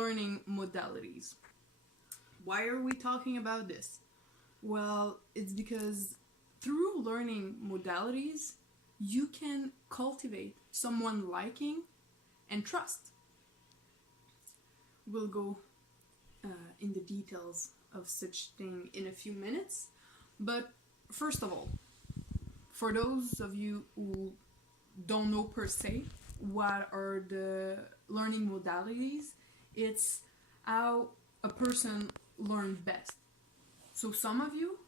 learning modalities. Why are we talking about this? Well, it's because through learning modalities, you can cultivate someone liking and trust. We'll go in the details of such thing in a few minutes. But first of all, for those of you who don't know per se what are the learning modalities, it's how a person learns best. So some of you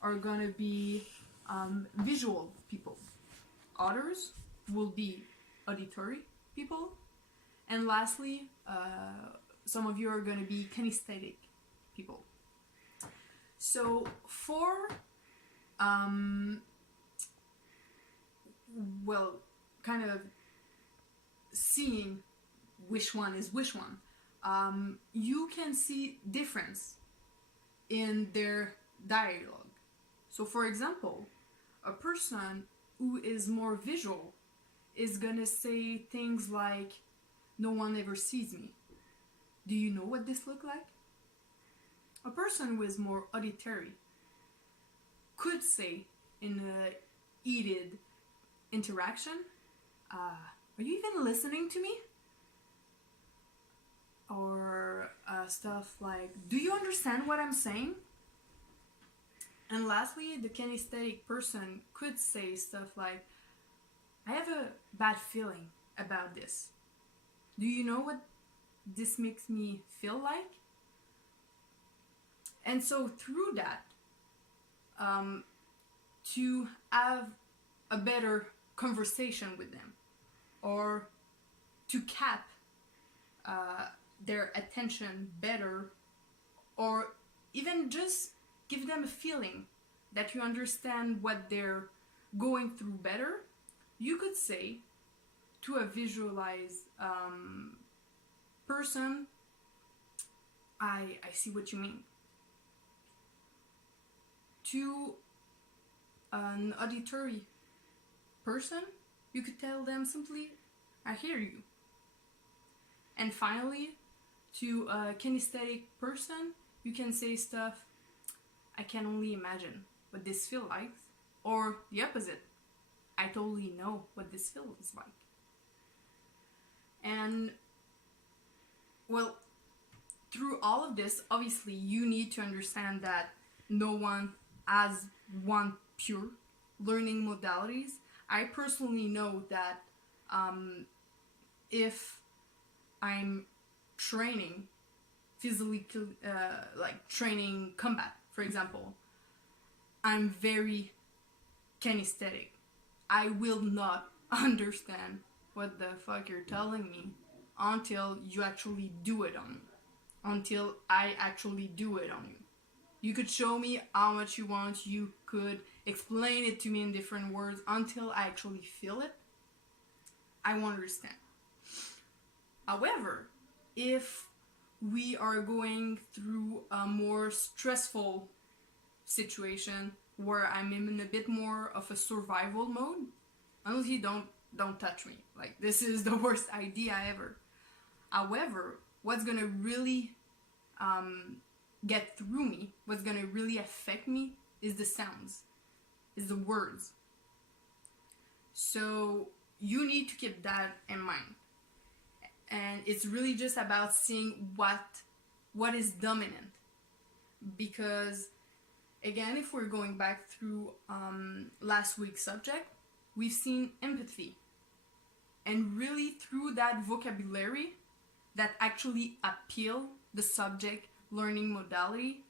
are gonna be visual people. Others will be auditory people. And lastly, some of you are gonna be kinesthetic people. So for kind of seeing which one is which one, you can see difference in their dialogue. So for example, a person who is more visual is gonna say things like, "No one ever sees me. Do you know what this looks like?" A person who is more auditory could say in a heated interaction, "Are you even listening to me?" Or stuff like, "Do you understand what I'm saying?" And lastly, the kinesthetic person could say stuff like, "I have a bad feeling about this. Do you know what this makes me feel like?" And so through that, to have a better conversation with them, or to cap their attention better, or even just give them a feeling that you understand what they're going through better, you could say to a visualized person, I see what you mean. To an auditory person, you could tell them simply, "I hear you." And finally, to a kinesthetic person, you can say stuff, "I can only imagine what this feels like," or the opposite, "I totally know what this feels like." And well, through all of this, obviously you need to understand that no one has one pure learning modalities. I personally know that if I'm training physically, like training combat, for example, I'm very kinesthetic. I will not understand what the fuck you're telling me until you actually do it on me. Until I actually do it on you. You could show me how much you want, you could explain it to me in different words, until I actually feel it, I won't understand. However, if we are going through a more stressful situation where I'm in a bit more of a survival mode, honestly, don't touch me. Like, this is the worst idea ever. However, what's gonna really get through me, what's gonna really affect me, is the sounds, is the words. So you need to keep that in mind. And it's really just about seeing what is dominant. Because again, if we're going back through last week's subject, we've seen empathy. And really through that vocabulary that actually appeal the subject learning modality,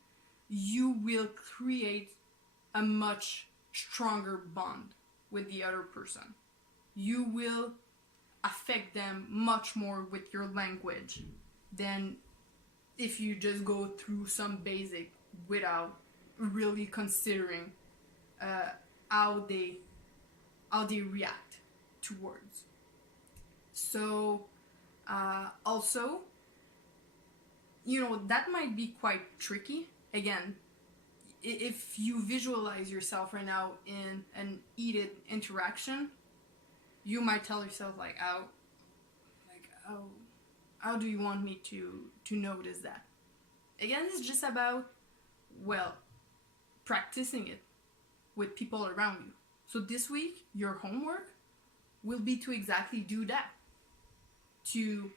you will create a much stronger bond with the other person. You will affect them much more with your language than if you just go through some basic without really considering how they react to words. So also, that might be quite tricky. Again, if you visualize yourself right now in an heated interaction, you might tell yourself oh, how do you want me to notice that? Again, it's just about, well, practicing it with people around you. So this week, your homework will be to exactly do that. To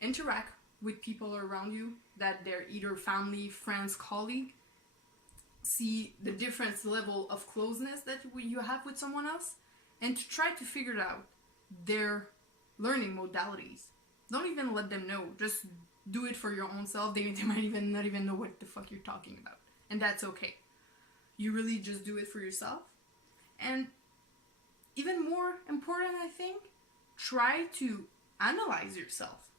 interact with people around you, that they're either family, friends, colleague. See the different level of closeness that you have with someone else, and to try to figure out their learning modalities. Don't even let them know. Just do it for your own self. They might even not even know what the fuck you're talking about. And that's okay. You really just do it for yourself. And even more important, I think, try to analyze yourself.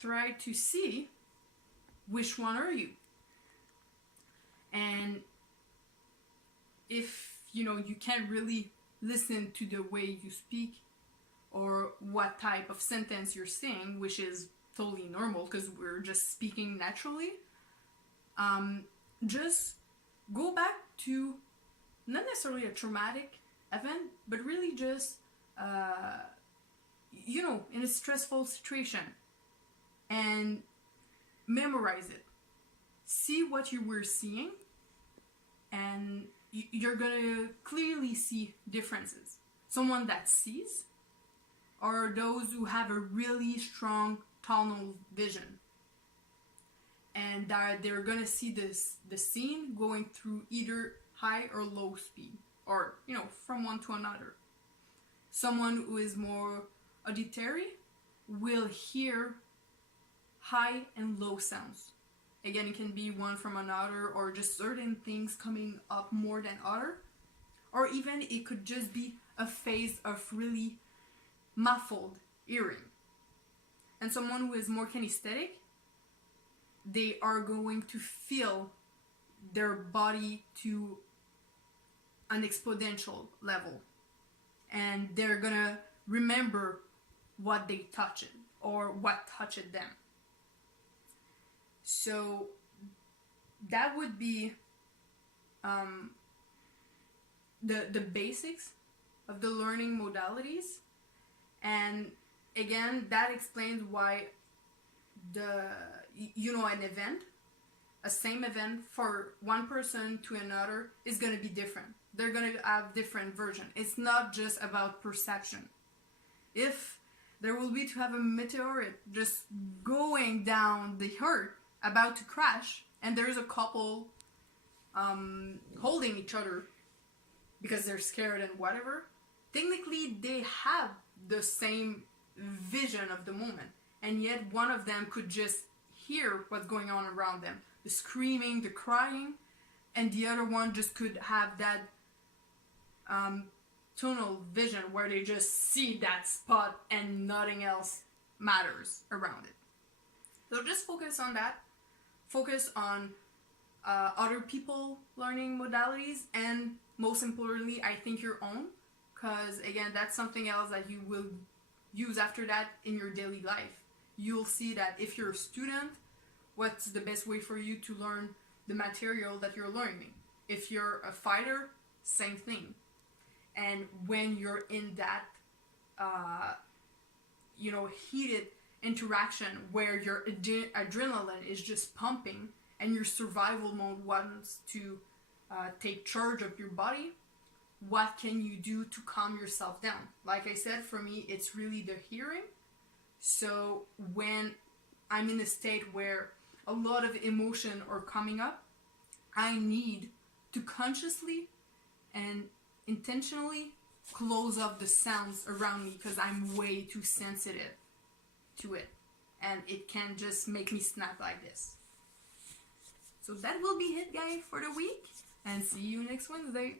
Try to see which one are you. And if, you can't really listen to the way you speak or what type of sentence you're saying, which is totally normal because we're just speaking naturally, just go back to not necessarily a traumatic event, but really just, in a stressful situation, and memorize it. See what you were seeing, and you're gonna clearly see differences. Someone that sees, or those who have a really strong tunnel vision, and they're gonna see the scene going through either high or low speed, or from one to another. Someone who is more auditory will hear high and low sounds. Again, it can be one from another, or just certain things coming up more than other, or even it could just be a phase of really muffled hearing. And someone who is more kinesthetic, they are going to feel their body to an exponential level, and they're gonna remember what they touched or what touched them. So that would be the basics of the learning modalities. And again, that explains why an event, a same event for one person to another is going to be different. They're going to have different version. It's not just about perception. If there will be to have a meteorite just going down the earth, about to crash, and there's a couple holding each other because they're scared and whatever, technically they have the same vision of the moment, and yet one of them could just hear what's going on around them, the screaming, the crying, and the other one just could have that tunnel vision where they just see that spot and nothing else matters around it. So just focus on that. Focus on other people learning modalities, and most importantly, I think your own, because again, that's something else that you will use after that in your daily life. You'll see that if you're a student, what's the best way for you to learn the material that you're learning. If you're a fighter, same thing. And when you're in that, heated interaction where your adrenaline is just pumping and your survival mode wants to take charge of your body, what can you do to calm yourself down? Like I said, for me, it's really the hearing. So when I'm in a state where a lot of emotion are coming up, I need to consciously and intentionally close up the sounds around me because I'm way too sensitive to it, and it can just make me snap like this. So that will be it, guys, for the week, and see you next Wednesday.